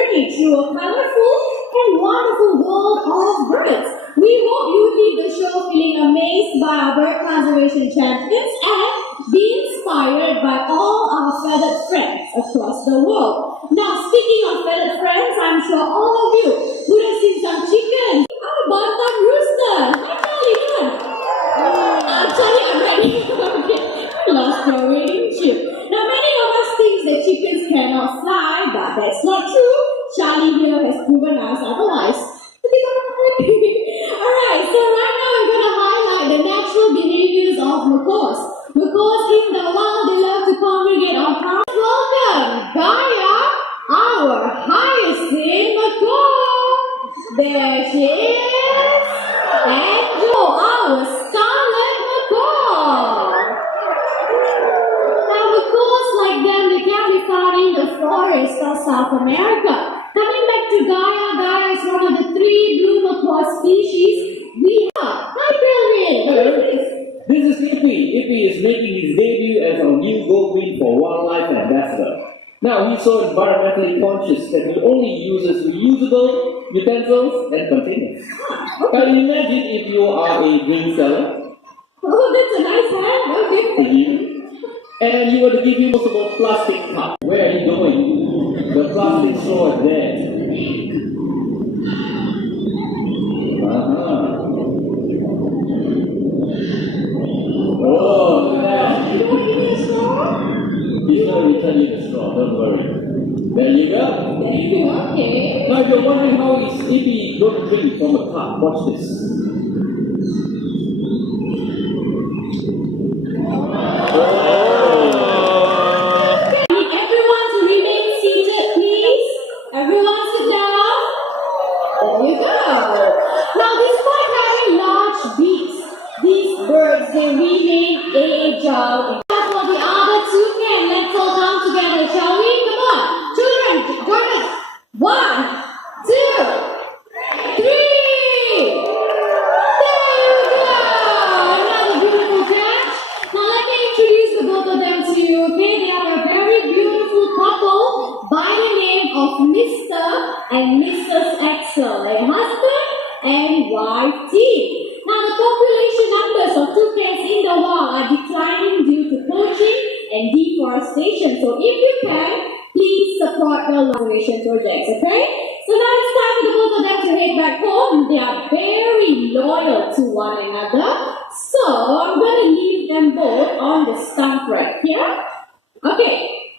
journey through a colorful and wonderful world of birds. We hope you leave the show feeling amazed by our bird conservation champions and be inspired by all our feathered friends across the world. Now, speaking of feathered friends, I'm sure all of you would have seen some chickens. Our bantam rooster. Hi, Charlie, come on. Charlie, I'm ready. Okay, I lost your reading chip. Now, many of us think that chickens cannot fly, but that's not true. Charlie here has proven us otherwise. Alright, so right now we're going to highlight the natural behaviors of macaws. Macaws in the wild, they love to congregate on farms. Welcome, Gaia, our hyacinth macaw. There she is. And Joe, our scarlet macaw. Now, macaws like them, they can be found in the forest of South America. Coming back to Gaia, Gaia is one of the 3 blue macaw species we have. Hi, Kelvin. This is Ippy. Ippy is making his debut as our new Goldwing for Wildlife Ambassador. Now, he's so environmentally conscious that he only uses reusable utensils and containers. Can you imagine if you are a drink seller? Oh, that's a nice hat. Okay. And you were to give him a plastic cup. Where are you going? The plastic straw is there. Oh, look at that. You want to give me a straw? He's going to return you the straw, don't worry. There you go. Okay. Now, if you're wondering how is Ippy going to drink from a cup, watch this. Birds, they remain agile. For the other 2 men, let's all come together, shall we? Come on, children, join us. 1, 2, 3. There you go. Another beautiful catch. Now let me introduce the both of them to you. Okay, they are a very beautiful couple by the name of Mr. and Mrs. Axel, a husband and wife team. Now, the population numbers of toucans in the wild are declining due to poaching and deforestation. So, if you can, please support the conservation projects, okay? So, now it's time for the both of them to head back home. They are very loyal to one another. So, I'm going to leave them both on the stump right here. Okay.